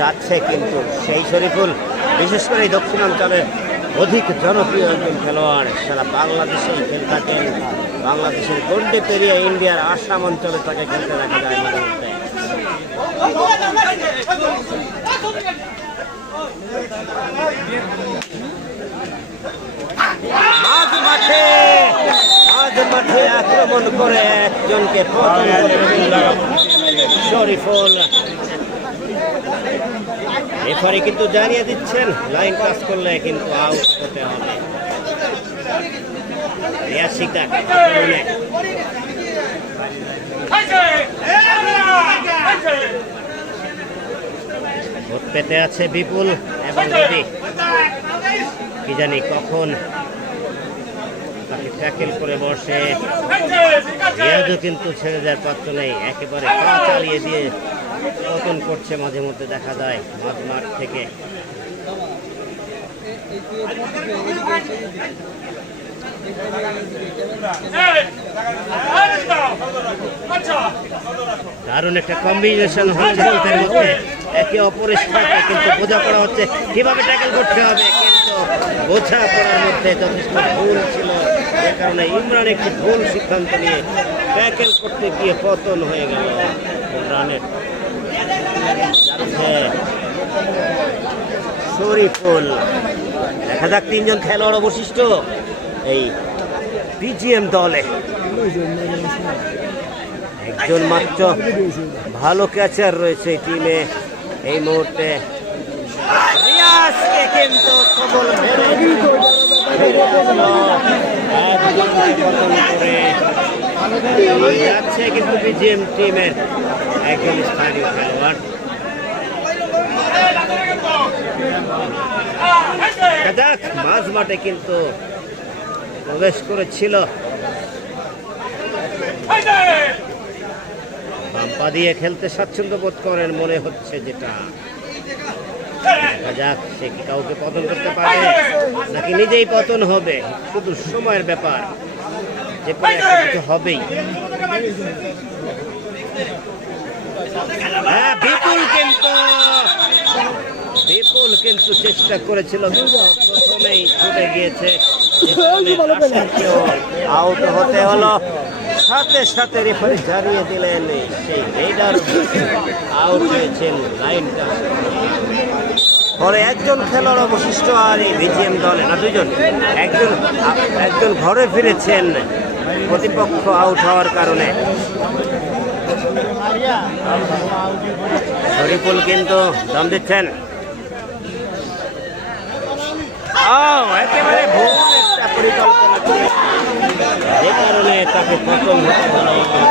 যাচ্ছে কিন্তু সেই শরীফুল বিশেষ করে এই দক্ষিণাঞ্চলের অধিক জনপ্রিয় একজন খেলোয়াড় সারা বাংলাদেশেই খেলে থাকেন বাংলাদেশের গন্ডে পেরিয়ে ইন্ডিয়ার আসাম অঞ্চলে তাকে খেলতে দেখা যায় মাঝে মধ্যে মাঠে আক্রমণ করে একজনকে শরীফুল রেফারি কিন্তু জানিয়ে দিচ্ছেন, লাইন পাস করলে কিন্তু আউট হতে হবে। পেতে আছে বিপুল এবং কি জানি কখন ট্যাকেল করে বসে। রিয়াজও কিন্তু ছেড়ে দেওয়ার পাত্র নেই। একেবারে পা চালিয়ে দিয়ে পতন করছে মাঝে মধ্যে দেখা যায় মাঝ মাঠ থেকে। দারুণ একটা কম্বিনেশন হচ্ছে ওদের মধ্যে। একে অপরের সাথে কিন্তু বোঝাপড়া হচ্ছে। কীভাবে ট্যাকেল করতে হবে কিন্তু বোঝাপড়ার মধ্যে যথেষ্ট ভুল ছিল। কারণে ইমরান একটি ভুল সিদ্ধান্ত নিয়ে ট্যাকেল করতে গিয়ে পতন হয়ে গেল ইমরানের। শরীফুল। দেখা যাক তিনজন খেলোয়াড় অবশিষ্ট এই বিজিএম দলে। একজন মাত্র ভালো ক্যাচার রয়েছে টিমে এই মুহূর্তে কিন্তু সবল যাচ্ছে কিন্তু বিজিএম টিমের একজন স্থানীয় খেলোয়াড়। মাঝ মাঠে কিন্তু প্রবেশ করেছিল বাম্পা দিয়ে খেলতে স্বাচ্ছন্দ্য বোধ করেন মনে হচ্ছে যেটা যাক সে কি কাউকে পতন করতে পারবে নাকি নিজেই পতন হবে। শুধু সময়ের ব্যাপার যে কোনো একটা কিছু হবেই। হ্যাঁ বিপুল কিন্তু বিপুল কিন্তু চেষ্টা করেছিল। প্রথমেই ছুটে গিয়েছে। আউট হতে হলো। সাথে সাথে রেফারি জানিয়ে দিলেন সেই রেডার আউট হয়েছেন লাইনটা পরে একজন খেলোয়াড় অবশিষ্ট আর এই বিজিএম দলে না দুজন একজন একজন ঘরে ফিরেছেন, প্রতিপক্ষ আউট হওয়ার কারণে। শরীফুল কিন্তু দম দিচ্ছেন। ভুল পরিকল্পনা। করে যে কারণে তাকে প্রথম হতে হলো একজন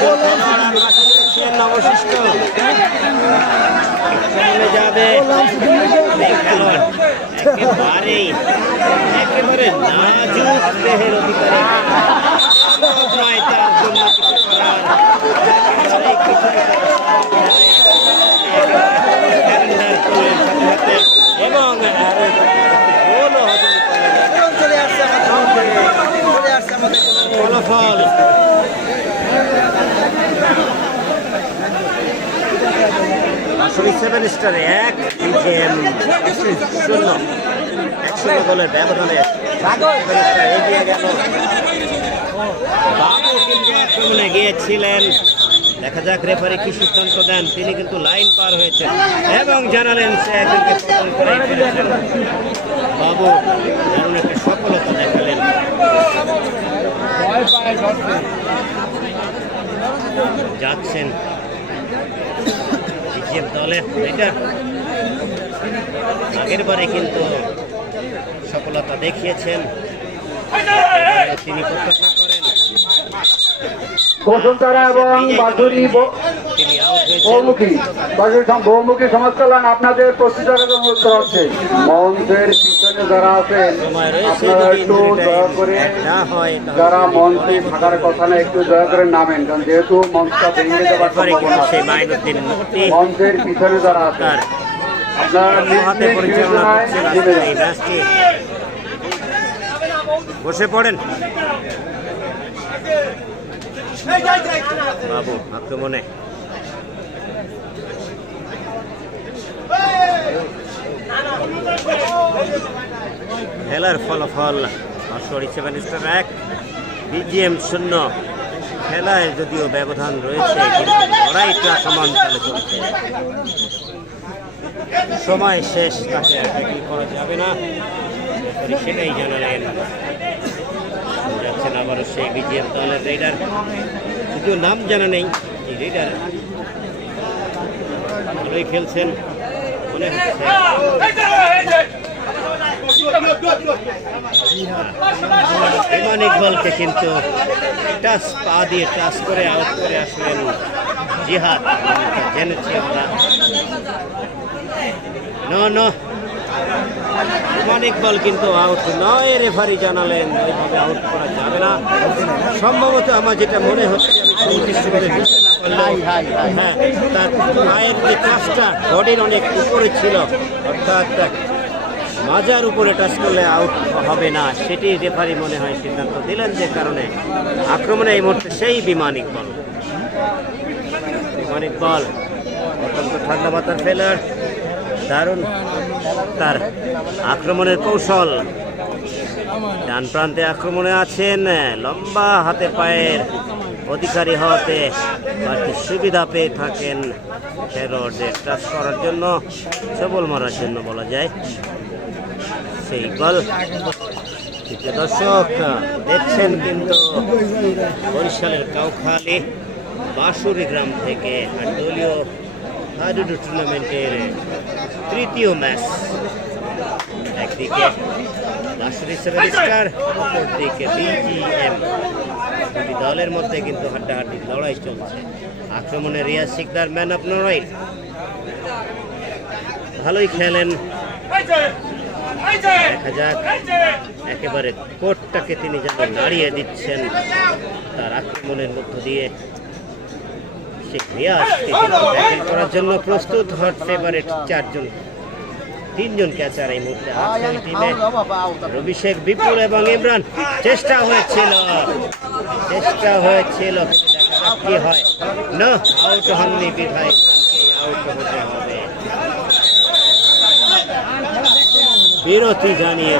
খেলোয়াড় আর মাঠে রয়েছেন অবশিষ্ট সামনে যাবে এই একেবারেই একেবারে নাজুক দেহের অধিকারী তার জন্য এক শূন্য। এক শূন্য গোলের ব্যবধানে বাবু কিন্তু গিয়েছিলেন। দেখা যাক রেফারি কি সিদ্ধান্ত দেন। তিনি কিন্তু লাইন পার হয়েছেন এবং জানালেন সে ফেলেছেন বাবু দারুণ একটা সফলতা দেখালেন। যাচ্ছেন বিজেপি দলে আগের বারে কিন্তু সফলতা দেখিয়েছেন। তিনি প্রত্যাশা করেন। এবং বাসুরি বহুমুখী। বাসুরি বহুমুখী সমাজ কল্যাণ আপনাদের প্রস্তুত অনুরোধ হচ্ছে মঞ্চের যারা আছেন আপনারা একটু দয়া করে যারা মঞ্চে থাকার কথা না একটু দয়া করে নামেন কারণ যেহেতু মঞ্চটা ভেঙে যাবার কিন্তু সম্ভাবনা মঞ্চের পিছনে যারা আছেন বসে পড়েন। বাবু আক্রমণে খেলার ফলাফল সরি সেভেন স্টার এক, বিজিএম শূন্য। খেলায় যদিও ব্যবধান রয়েছে, কিন্তু লড়াইটা সমান তালে চলছে। সময় শেষ তাকে কি করা যাবে না সেটাই জানালেন। যাচ্ছেন আবারও সেই বিজিএম দলের রেডার। যদিও নাম জানা নেই রেডার। ভালোই খেলছেন। ইমান ইকবালকে কিন্তু টাচ পা দিয়ে টাচ করে আউট করে আসলেন জিহাদ। জেনেছি আমরা। ন ন। ইমান ইকবাল কিন্তু আউট। নয় রেফারি জানালেন, ওইভাবে আউট করা যাবে না। সম্ভবত আমার যেটা মনে হচ্ছে হ্যাঁ তার পায়ের যে টাচটা বডির অনেক উপরে ছিল অর্থাৎ মাজার উপরে টাচ করলে আউট হবে না সেটি রেফারি মনে হয় সিদ্ধান্ত দিলেন যে কারণে আক্রমণে এই মুহূর্তে সেই বিমান ইকবাল বিমান ইকবাল অত্যন্ত ঠান্ডা মাথার ফেলার দারুণ তার আক্রমণের কৌশল। ডান প্রান্তে আক্রমণে আছেন লম্বা হাতে পায়ের অধিকারী হওয়াতে বাড়তি সুবিধা পেয়ে থাকেন খেলোয়াড়দের। টাচ করার জন্য, সবল মারার জন্য বলা যায়, সেই বল। দর্শক, দেখছেন কিন্তু বরিশালের কাউখালী বাঁশুরি গ্রাম থেকে দলীয় হাডুডু টুর্নামেন্টের তৃতীয় ম্যাচ। একদিকে বাঁশুরি সেভেন স্টার, অপরদিকে বিজিএম। দুটি দলের মধ্যে কিন্তু হাড্ডাহাড্ডি, লড়াই চলছে। আক্রমণে রিয়াজ সিকদার ম্যান অফ নরাইল ভালোই খেলেন। দেখা যাক, একেবারে কোর্টটাকে তিনি যেন নাড়িয়ে দিচ্ছেন তার আক্রমণের মধ্য দিয়ে। কিন্তু ব্যাটিং করার জন্য প্রস্তুত হট ফেভারিট চারজন। তিনজন ক্যাচার এই মুহূর্তে টিমে অভিষেক বিপুল এবং ইমরান। চেষ্টা হয়েছিল। চেষ্টা হয়েছিল কি হয়। না আউট হননি বিধায় আউট হতে হবে। বিরতি জানিয়ে